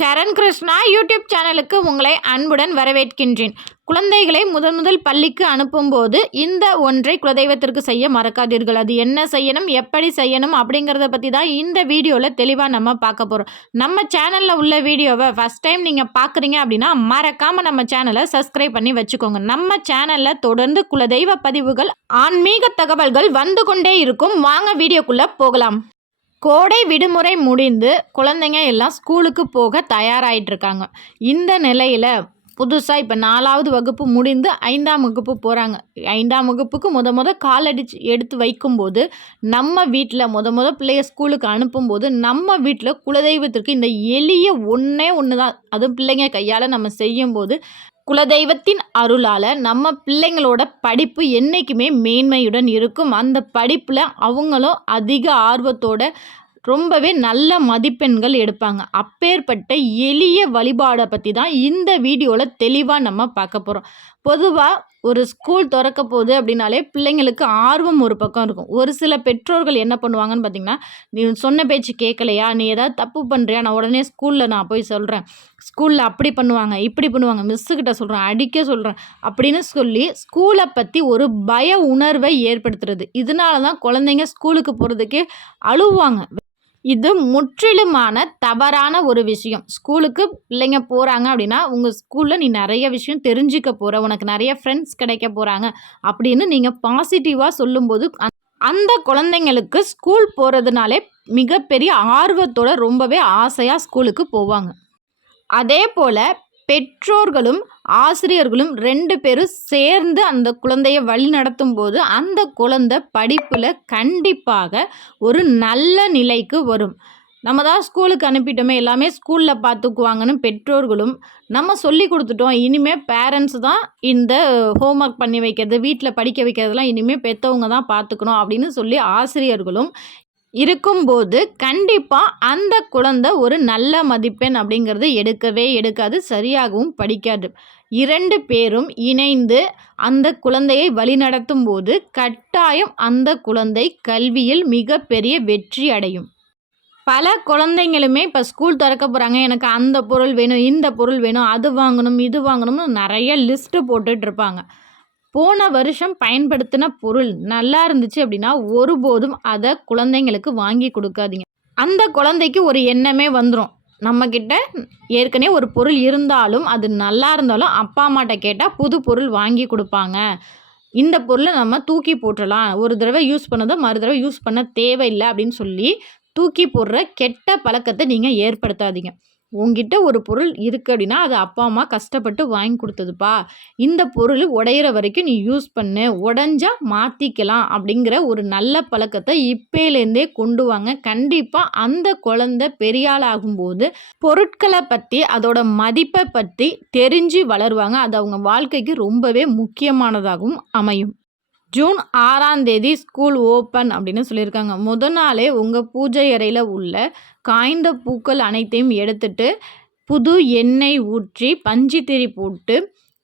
சரண் Krishna YouTube சேனலுக்கு உங்களை அன்புடன் வரவேற்கின்றேன். குழந்தைகளை முதல் பள்ளிக்கு அனுப்பும்போது இந்த ஒன்றை குலதெய்வத்திற்கு செய்ய மறக்காதீர்கள். அது என்ன செய்யணும், எப்படி செய்யணும் அப்படிங்கிறத பற்றி தான் இந்த வீடியோவில் தெளிவாக நம்ம பார்க்க போகிறோம். நம்ம சேனலில் உள்ள வீடியோவை ஃபஸ்ட் டைம் நீங்கள் பார்க்குறீங்க அப்படின்னா மறக்காமல் நம்ம சேனலை சப்ஸ்கிரைப் பண்ணி வச்சுக்கோங்க. நம்ம சேனலில் தொடர்ந்து குலதெய்வ பதிவுகள், ஆன்மீக தகவல்கள் வந்து கொண்டே இருக்கும். வாங்க வீடியோக்குள்ளே போகலாம். கோடை விடுமுறை முடிந்து குழந்தைங்க எல்லாம் ஸ்கூலுக்கு போக தயாராகிட்டு இருக்காங்க. இந்த நிலையில் புதுசாக இப்போ 4வது வகுப்பு முடிந்து 5ஆம் வகுப்பு போகிறாங்க. 5ஆம் வகுப்புக்கு முத காலடி எடுத்து வைக்கும்போது நம்ம வீட்டில் முத பிள்ளைய ஸ்கூலுக்கு அனுப்பும்போது நம்ம வீட்டில் குலதெய்வத்திற்கு இந்த எளிய ஒன்று தான், அதுவும் பிள்ளைங்க கையால் நம்ம செய்யும்போது குலதெய்வத்தின் அருளால் நம்ம பிள்ளைங்களோட படிப்பு என்றைக்குமே மேன்மையுடன் இருக்கும். அந்த படிப்பில் அவங்களும் அதிக ஆர்வத்தோட ரொம்பவே நல்ல மதிப்பெண்கள் எடுப்பாங்க. அப்பேற்பட்ட எளிய வழிபாடை பற்றி தான் இந்த வீடியோவில் தெளிவாக நம்ம பார்க்க போகிறோம். பொதுவாக ஒரு ஸ்கூல் திறக்க போகுது அப்படின்னாலே பிள்ளைங்களுக்கு ஆர்வம் ஒரு பக்கம் இருக்கும். ஒரு சில பெற்றோர்கள் என்ன பண்ணுவாங்கன்னு பார்த்தீங்கன்னா, நீ சொன்ன பேச்சு கேட்கலையா, நீ ஏதாவது தப்பு பண்ணுறியா, நான் உடனே ஸ்கூலில் நான் போய் சொல்கிறேன், ஸ்கூலில் அப்படி பண்ணுவாங்க இப்படி பண்ணுவாங்க, மிஸ்ஸுக்கிட்ட சொல்கிறேன், அடிக்க சொல்கிறேன் அப்படின்னு சொல்லி ஸ்கூலை பற்றி ஒரு பய உணர்வை ஏற்படுத்துறது. இதனால தான் குழந்தைங்க ஸ்கூலுக்கு போகிறதுக்கே அழுவாங்க. இது முற்றிலுமான தவறான ஒரு விஷயம். ஸ்கூலுக்கு பிள்ளைங்க போகிறாங்க அப்படின்னா உங்கள் ஸ்கூலில் நீ நிறைய விஷயம் தெரிஞ்சுக்க போகிற, உனக்கு நிறைய ஃப்ரெண்ட்ஸ் கிடைக்க போகிறாங்க அப்படின்னு நீங்கள் பாசிட்டிவாக சொல்லும்போது அந்த குழந்தைங்களுக்கு ஸ்கூல் போகிறதுனாலே மிகப்பெரிய ஆர்வத்தோட ரொம்பவே ஆசையாக ஸ்கூலுக்கு போவாங்க. அதே போல் பெற்றோர்களும் ஆசிரியர்களும் 2 பேரும் சேர்ந்து அந்த குழந்தையை வழி நடத்தும் போது அந்த குழந்தை படிப்பில் கண்டிப்பாக ஒரு நல்ல நிலைக்கு வரும். நம்ம தான் ஸ்கூலுக்கு அனுப்பிட்டோமே, எல்லாமே ஸ்கூலில் பார்த்துக்குவாங்கன்னு பெற்றோர்களும், நம்ம சொல்லி கொடுத்துட்டோம், இனிமேல் பேரண்ட்ஸ் தான் இந்த ஹோம்ஒர்க் பண்ணி வைக்கிறது, வீட்டில் படிக்க வைக்கிறதுலாம் இனிமேல் பெற்றவங்க தான் பார்த்துக்கணும் அப்படின்னு சொல்லி ஆசிரியர்களும் இருக்கும்போது கண்டிப்பாக அந்த குழந்தை ஒரு நல்ல மதிப்பெண் அப்படிங்கிறது எடுக்காது, சரியாகவும் படிக்காது. 2 பேரும் இணைந்து அந்த குழந்தையை வழிநடத்தும் போது கட்டாயம் அந்த குழந்தை கல்வியில் மிகப்பெரிய வெற்றி அடையும். பல குழந்தைங்களுமே இப்போ ஸ்கூல் திறக்க போகிறாங்க, எனக்கு அந்த பொருள் வேணும், இந்த பொருள் வேணும், அது வாங்கணும், இது வாங்கணும்னு நிறைய லிஸ்ட்டு போட்டுட்ருப்பாங்க. போன வருஷம் பயன்படுத்தின பொருள் நல்லா இருந்துச்சு அப்படின்னா ஒருபோதும் அதை குழந்தைங்களுக்கு வாங்கி கொடுக்காதீங்க. அந்த குழந்தைக்கு ஒரு எண்ணமே வந்துடும், நம்மக்கிட்ட ஏற்கனவே ஒரு பொருள் இருந்தாலும் அது நல்லா இருந்தாலும் அப்பா அம்மாட்ட கேட்டால் புது பொருள் வாங்கி கொடுப்பாங்க, இந்த பொருளை நம்ம தூக்கி போட்டுடலாம், ஒரு தடவை யூஸ் பண்ணதை மறு தடவை யூஸ் பண்ண தேவையில்லை அப்படின்னு சொல்லி தூக்கி போடுற கெட்ட பழக்கத்தை நீங்கள் ஏற்படுத்தாதீங்க. உங்ககிட்ட ஒரு பொருள் இருக்குது அப்படின்னா அது அப்பா அம்மா கஷ்டப்பட்டு வாங்கி கொடுத்ததுப்பா, இந்த பொருள் உடையிற வரைக்கும் நீ யூஸ் பண்ணு, உடஞ்சா மாற்றிக்கலாம் அப்படிங்கிற ஒரு நல்ல பழக்கத்தை இப்போலேருந்தே கொண்டு வாங்க. கண்டிப்பாக அந்த குழந்தை பெரியாள் ஆகும்போது பொருட்களை பற்றி அதோட மதிப்பை பற்றி தெரிஞ்சு வளருவாங்க. அது அவங்க வாழ்க்கைக்கு ரொம்பவே முக்கியமானதாகவும் அமையும். ஜூன் 6ஆம் தேதி ஸ்கூல் ஓப்பன் அப்படின்னு சொல்லியிருக்காங்க. முதல் நாளே உங்கள் பூஜை அறையில் உள்ள காய்ந்த பூக்கள் அனைத்தையும் எடுத்துட்டு புது எண்ணெய் ஊற்றி பஞ்சுத்திரி போட்டு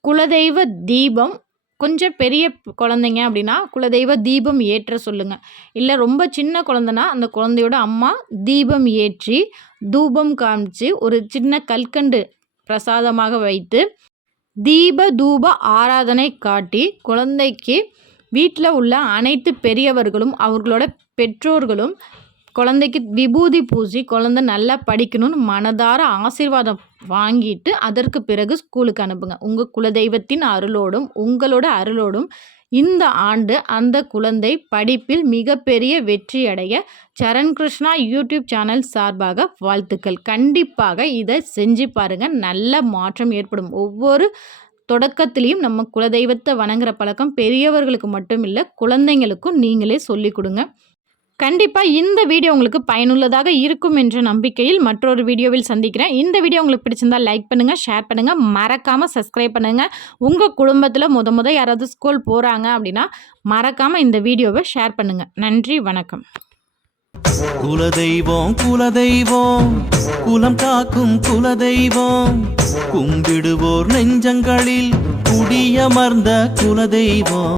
குலதெய்வ தீபம், கொஞ்சம் பெரிய குழந்தைங்க அப்படின்னா குலதெய்வ தீபம் ஏற்ற சொல்லுங்கள். இல்லை ரொம்ப சின்ன குழந்தைனா அந்த குழந்தையோட அம்மா தீபம் ஏற்றி தூபம் காமிச்சு ஒரு சின்ன கல்கண்டு பிரசாதமாக வைத்து தீப தூப ஆராதனை காட்டி குழந்தைக்கு வீட்டில் உள்ள அனைத்து பெரியவர்களும் அவர்களோட பெற்றோர்களும் குழந்தைக்கு விபூதி பூசி குழந்தை நல்லா படிக்கணும்னு மனதார ஆசீர்வாதம் வாங்கிட்டு அதற்கு பிறகு ஸ்கூலுக்கு அனுப்புங்க. உங்கள் குலதெய்வத்தின் அருளோடும் உங்களோட அருளோடும் இந்த ஆண்டு அந்த குழந்தை படிப்பில் மிகப்பெரிய வெற்றி அடைய சரண் கிருஷ்ணா யூடியூப் சேனல் சார்பாக வாழ்த்துக்கள். கண்டிப்பாக இதை செஞ்சு பாருங்கள், நல்ல மாற்றம் ஏற்படும். ஒவ்வொரு தொடக்கத்திலையும் நம்ம குலதெய்வத்தை வணங்குற பழக்கம் பெரியவர்களுக்கு மட்டும் இல்லை, குழந்தைங்களுக்கும் நீங்களே சொல்லிக் கொடுங்க. கண்டிப்பாக இந்த வீடியோ உங்களுக்கு பயனுள்ளதாக இருக்கும் என்ற நம்பிக்கையில் மற்றொரு வீடியோவில் சந்திக்கிறேன். இந்த வீடியோ உங்களுக்கு பிடிச்சிருந்தால் லைக் பண்ணுங்கள், ஷேர் பண்ணுங்கள், மறக்காமல் சப்ஸ்கிரைப் பண்ணுங்கள். உங்கள் குடும்பத்தில் முத யாராவது ஸ்கூல் போகிறாங்க அப்படின்னா மறக்காமல் இந்த வீடியோவை ஷேர் பண்ணுங்கள். நன்றி, வணக்கம். குலதெய்வம் குலதெய்வம் குலம் காக்கும் குலதெய்வம், கும்பிடுவோர் நெஞ்சங்களில் குடியமர்ந்த குலதெய்வம்.